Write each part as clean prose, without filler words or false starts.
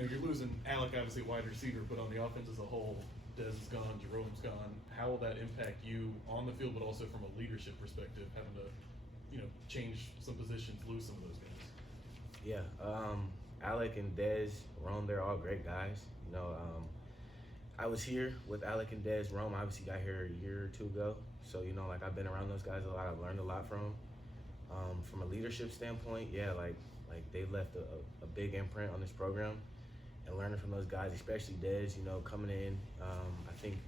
you're losing Alec, obviously wide receiver, but on the offense as a whole, Dez is gone, Jerome's gone. How will that impact you on the field, but also from a leadership perspective, having to, change some positions, lose some of those guys? Yeah, Alec and Dez, Rome, they're all great guys. I was here with Alec and Dez. Rome obviously got here a year or two ago. So, I've been around those guys a lot. I've learned a lot from them. From a leadership standpoint, yeah, like they left a big imprint on this program, and learning from those guys, especially Dez, coming in, I think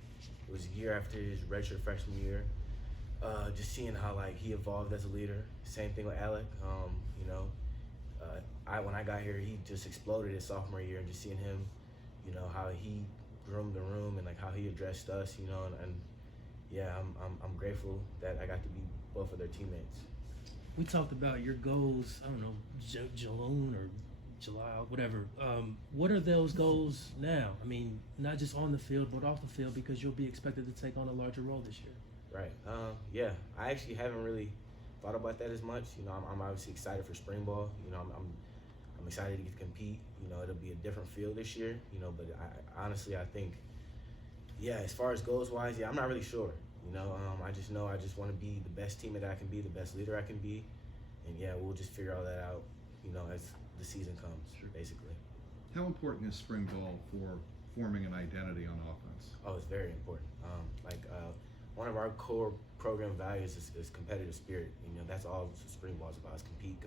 it was a year after his redshirt freshman year, just seeing how he evolved as a leader. Same thing with Alec. When I got here, he just exploded his sophomore year, and just seeing him, how he groomed the room and how he addressed us, and yeah, I'm grateful that I got to be both of their teammates. We talked about your goals, I don't know, June or July, whatever. What are those goals now? I mean, not just on the field, but off the field, because you'll be expected to take on a larger role this year. Right. Yeah, I actually haven't really thought about that as much. I'm obviously excited for Springball. I'm excited to get to compete. It'll be a different field this year, but honestly, I think, yeah, as far as goals-wise, yeah, I'm not really sure. I just know I just want to be the best teammate that I can be, the best leader I can be. And, yeah, we'll just figure all that out, as the season comes, basically. How important is Springball for forming an identity on offense? Oh, it's very important. One of our core program values is competitive spirit. That's all Springball is about, is compete.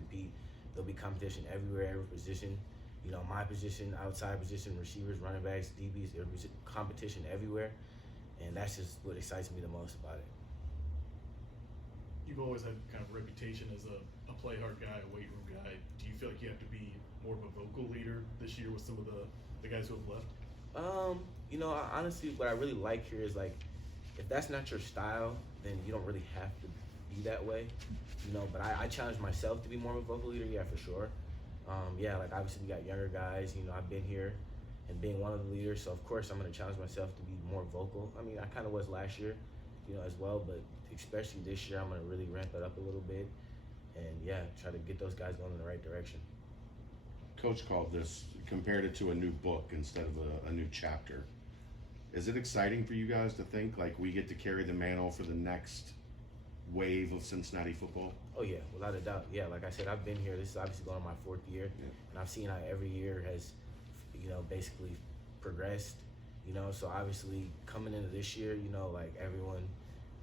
There'll be competition everywhere, every position. My position, outside position, receivers, running backs, DBs, there's competition everywhere. And that's just what excites me the most about it. You've always had kind of a reputation as a play hard guy, a weight room guy. Do you feel like you have to be more of a vocal leader this year with some of the guys who have left? Honestly, what I really like here is if that's not your style, then you don't really have to be that way. But I challenge myself to be more of a vocal leader, yeah, for sure. Obviously we got younger guys, I've been here and being one of the leaders, so of course I'm going to challenge myself to be more vocal. I mean, I kind of was last year, as well, but especially this year I'm going to really ramp it up a little bit and, yeah, try to get those guys going in the right direction. Coach compared it to a new book instead of a new chapter. Is it exciting for you guys to think we get to carry the mantle for the next wave of Cincinnati football? Oh yeah, without a doubt. Yeah, like I said, I've been here. This is obviously going on my 4th year, and I've seen how every year has, basically progressed. So obviously coming into this year, everyone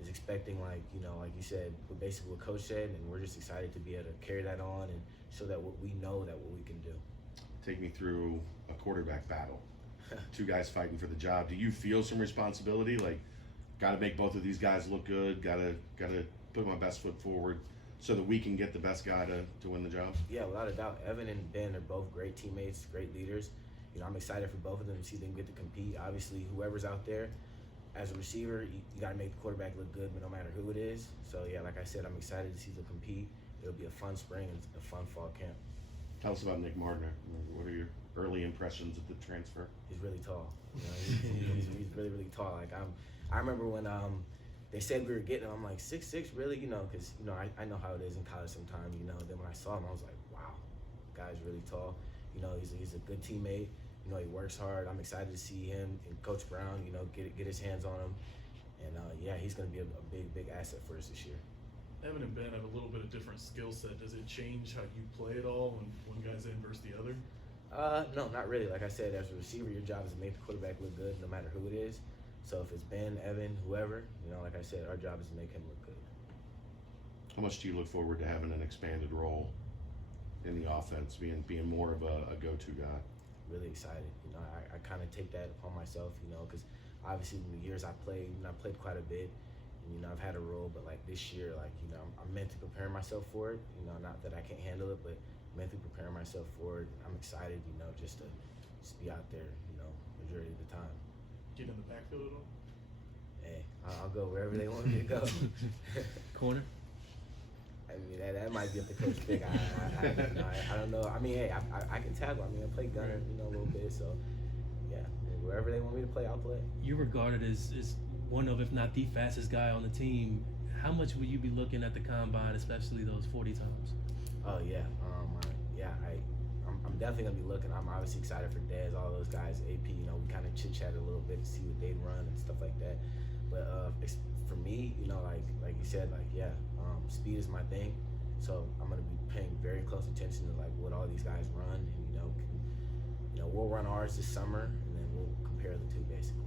is expecting, like you said, basically what Coach said, and we're just excited to be able to carry that on and show that what we can do. Take me through a quarterback battle. 2 guys fighting for the job. Do you feel some responsibility? Got to make both of these guys look good. Got to put my best foot forward so that we can get the best guy to win the job? Yeah, without a doubt. Evan and Ben are both great teammates, great leaders. I'm excited for both of them to see them get to compete. Obviously, whoever's out there, as a receiver, you got to make the quarterback look good, but no matter who it is. So, yeah, like I said, I'm excited to see them compete. It'll be a fun spring and a fun fall camp. Tell us about Nick Martin. What are your early impressions of the transfer? He's really tall. He's really, really tall. I remember when they said we were getting him, I'm like, 6'6", really? Because, I know how it is in college sometimes, Then when I saw him, I was like, wow, guy's really tall. He's a good teammate. He works hard. I'm excited to see him and Coach Brown, get his hands on him. And, yeah, he's going to be a big, big asset for us this year. Evan and Ben have a little bit of different skill set. Does it change how you play at all when one guy's in versus the other? No, not really. Like I said, as a receiver, your job is to make the quarterback look good no matter who it is. So if it's Ben, Evan, whoever, like I said, our job is to make him look good. How much do you look forward to having an expanded role in the offense, being more of a go-to guy? Really excited. I kind of take that upon myself, because obviously in the years I played quite a bit. And, I've had a role, but this year, I'm mentally preparing myself for it. Not that I can't handle it, but mentally preparing myself for it. I'm excited, just to be out there, majority of the time. Get in the backfield at all? Hey, I'll go wherever they want me to go. Corner? I mean, that might be up to Coach Big. I don't know. I mean, hey, I can tackle. I play gunner, a little bit. So, yeah, wherever they want me to play, I'll play. You're regarded as one of, if not the fastest guy on the team. How much will you be looking at the combine, especially those 40 times? Oh yeah, I'm definitely gonna be looking. I'm obviously excited for Dez, all those guys, AP. You know, we kind of chit chatted a little bit to see what they'd run and stuff like that. But for me, you know, like you said, like speed is my thing. So I'm gonna be paying very close attention to like what all these guys run, and we'll run ours this summer, and then we'll compare the two basically.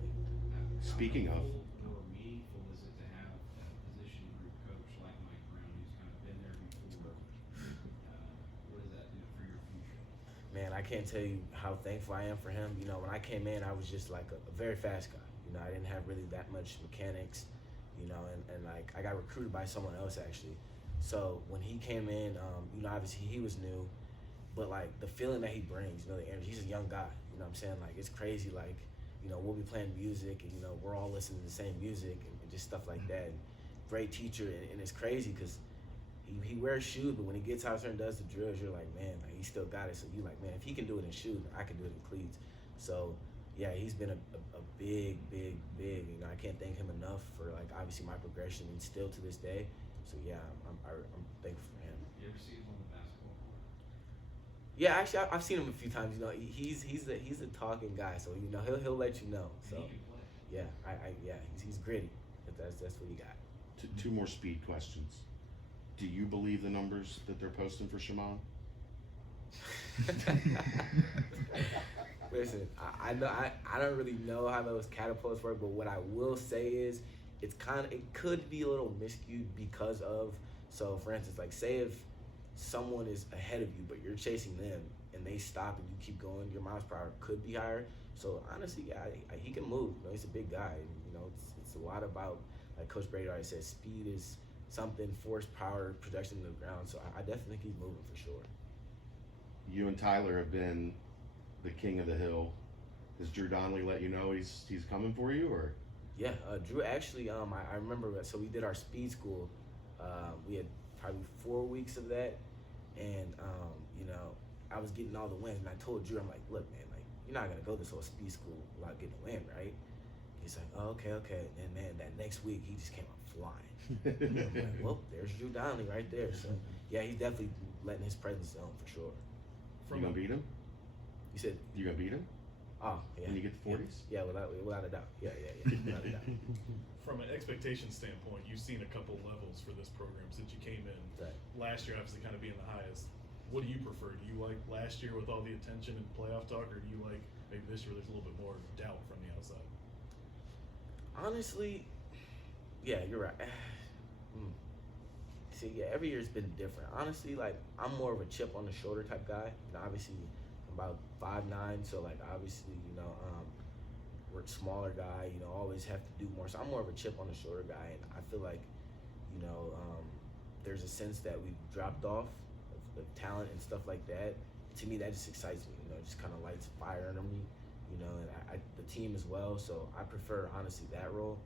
Speaking of, How meaningful is it to have a position group coach like Mike Brown, who's kind of been there before? What does that do for your future? Man, I can't tell you how thankful I am for him. You know, when I came in, I was just like a very fast guy. You know, I didn't have really that much mechanics, you know, and like I got recruited by someone else actually. So when he came in, you know, obviously he was new, but like the feeling that he brings, you know, the energy, he's a young guy, you know what I'm saying? Like it's crazy, like, you know, we'll be playing music and, you know, we're all listening to the same music and just stuff like that. And great teacher, and it's crazy because he wears shoes, but when he gets out there and does the drills, you're like, man, like he still got it. So you like, man, if he can do it in shoes, I can do it in cleats. So yeah, he's been a big, you know, I can't thank him enough for like obviously my progression and still to this day. So yeah, I'm thankful for him. You ever see him on the basketball court? Yeah, actually, I've seen him a few times. You know, he's a talking guy, so you know he'll let you know. So And he can play. yeah, he's gritty. That's what he got. two more speed questions. Do you believe the numbers that they're posting for Shimon? Listen, I know I don't really know how those catapults work, but what I will say is it could be a little miscued because of, so for instance, like say if someone is ahead of you but you're chasing them and they stop and you keep going, your miles per hour could be higher. So honestly, yeah, he can move. You know, he's a big guy, and you know it's a lot about, like Coach Brady already said, speed is something, force, power, projection to the ground. So I definitely think he's moving for sure. You and Tyler have been the king of the hill. Has Drew Donnelly let you know he's coming for you, or? Yeah, Drew actually, I remember, so we did our speed school. We had probably 4 weeks of that, and you know, I was getting all the wins, and I told Drew, I'm like, look, man, like you're not gonna go this whole speed school without getting a win, right? He's like, oh, okay, and man, that next week he just came out flying. I'm like, well, there's Drew Donnelly right there. So yeah, he's definitely letting his presence known for sure. You gonna beat him? You said, You gonna beat him? oh yeah. When you get the 40s? Yeah, without a doubt. Yeah, without a doubt. From an expectation standpoint, you've seen a couple levels for this program since you came in. Right. Last year, obviously, kind of being the highest. What do you prefer? Do you like last year with all the attention and playoff talk, or do you like maybe this year there's a little bit more doubt from the outside? Honestly, yeah, you're right. See, yeah, every year's been different. Honestly, like I'm more of a chip on the shoulder type guy. You know, obviously, I'm about 5'9", so like obviously, you know, we're a smaller guy. You know, always have to do more. So I'm more of a chip on the shoulder guy, and I feel like, you know, there's a sense that we've dropped off of talent and stuff like that. To me, that just excites me. You know, it just kind of lights a fire under me. You know, and the team as well. So I prefer honestly that role.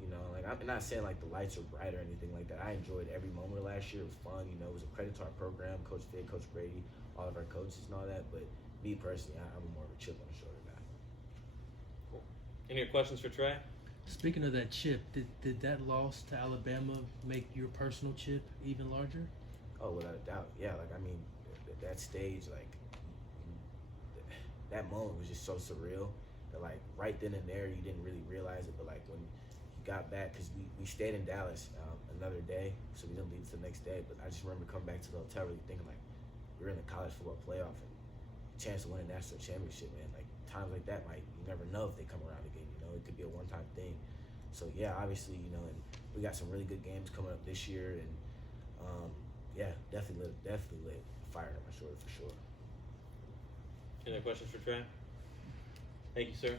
You know, like I'm not saying like the lights are bright or anything like that. I enjoyed every moment of last year. It was fun. You know, it was a credit to our program, Coach Vic, Coach Brady, all of our coaches and all that. But me personally, I'm more of a chip on the shoulder guy. Cool. Any questions for Trey? Speaking of that chip, did that loss to Alabama make your personal chip even larger? Oh, without a doubt. Yeah, like I mean, that stage, like that moment was just so surreal that like right then and there you didn't really realize it, but like when you got back, because we stayed in Dallas another day, so we didn't leave till the next day, but I just remember coming back to the hotel really thinking like we're in the college football playoff and chance to win a national championship, man. Like times like that you never know if they come around again, you know, it could be a one-time thing. So yeah, obviously, you know, and we got some really good games coming up this year, and yeah, definitely lit fire on my shoulder for sure. Any other questions for Trey? Thank you, sir.